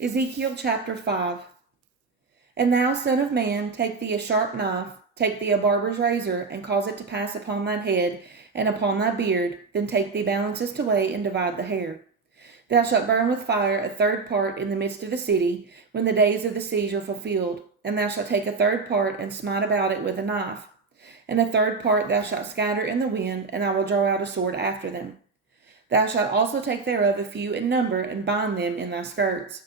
Ezekiel chapter 5. And thou, son of man, take thee a sharp knife, take thee a barber's razor, and cause it to pass upon thine head and upon thy beard, then take thee balances to weigh and divide the hair. Thou shalt burn with fire a third part in the midst of the city, when the days of the siege are fulfilled, and thou shalt take a third part and smite about it with a knife. And a third part thou shalt scatter in the wind, and I will draw out a sword after them. Thou shalt also take thereof a few in number, and bind them in thy skirts.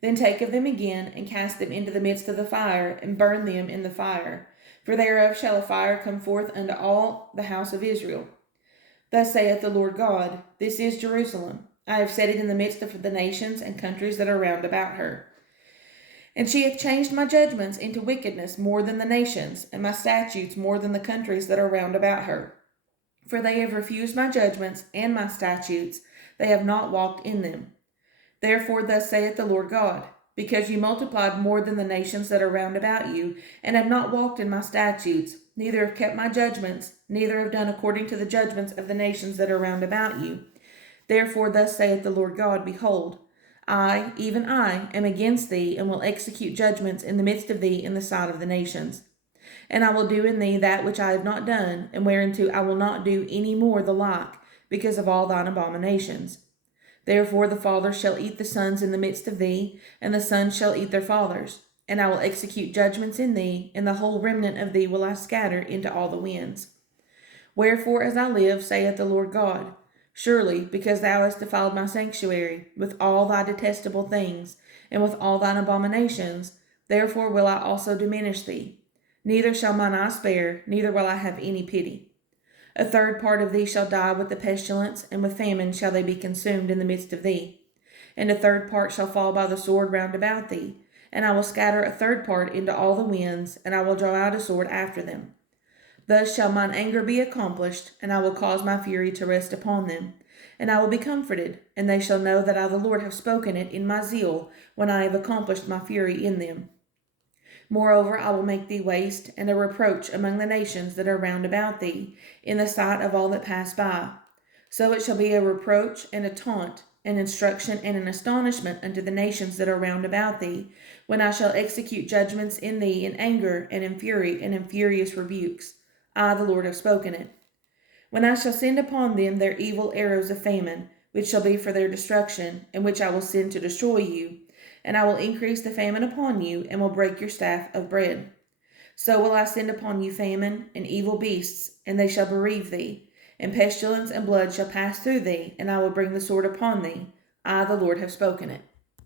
Then take of them again, and cast them into the midst of the fire, and burn them in the fire. For thereof shall a fire come forth unto all the house of Israel. Thus saith the Lord God, This is Jerusalem. I have set it in the midst of the nations and countries that are round about her. And she hath changed my judgments into wickedness more than the nations, and my statutes more than the countries that are round about her. For they have refused my judgments and my statutes, they have not walked in them. Therefore thus saith the Lord God, Because you multiplied more than the nations that are round about you, and have not walked in my statutes, neither have kept my judgments, neither have done according to the judgments of the nations that are round about you. Therefore thus saith the Lord God, Behold, I, even I, am against thee, and will execute judgments in the midst of thee in the sight of the nations. And I will do in thee that which I have not done, and whereunto I will not do any more the like, because of all thine abominations. Therefore the fathers shall eat the sons in the midst of thee, and the sons shall eat their fathers. And I will execute judgments in thee, and the whole remnant of thee will I scatter into all the winds. Wherefore, as I live, saith the Lord God, Surely, because thou hast defiled my sanctuary, with all thy detestable things, and with all thine abominations, therefore will I also diminish thee. Neither shall mine eye spare, neither will I have any pity. A third part of thee shall die with the pestilence, and with famine shall they be consumed in the midst of thee. And a third part shall fall by the sword round about thee. And I will scatter a third part into all the winds, and I will draw out a sword after them. Thus shall mine anger be accomplished, and I will cause my fury to rest upon them. And I will be comforted, and they shall know that I the Lord have spoken it in my zeal, when I have accomplished my fury in them. Moreover, I will make thee waste and a reproach among the nations that are round about thee, in the sight of all that pass by. So it shall be a reproach and a taunt, an instruction and an astonishment unto the nations that are round about thee, when I shall execute judgments in thee in anger and in fury and in furious rebukes. I, the Lord, have spoken it. When I shall send upon them their evil arrows of famine, which shall be for their destruction, and which I will send to destroy you, and I will increase the famine upon you, and will break your staff of bread. So will I send upon you famine and evil beasts, and they shall bereave thee, and pestilence and blood shall pass through thee, and I will bring the sword upon thee. I, the Lord, have spoken it.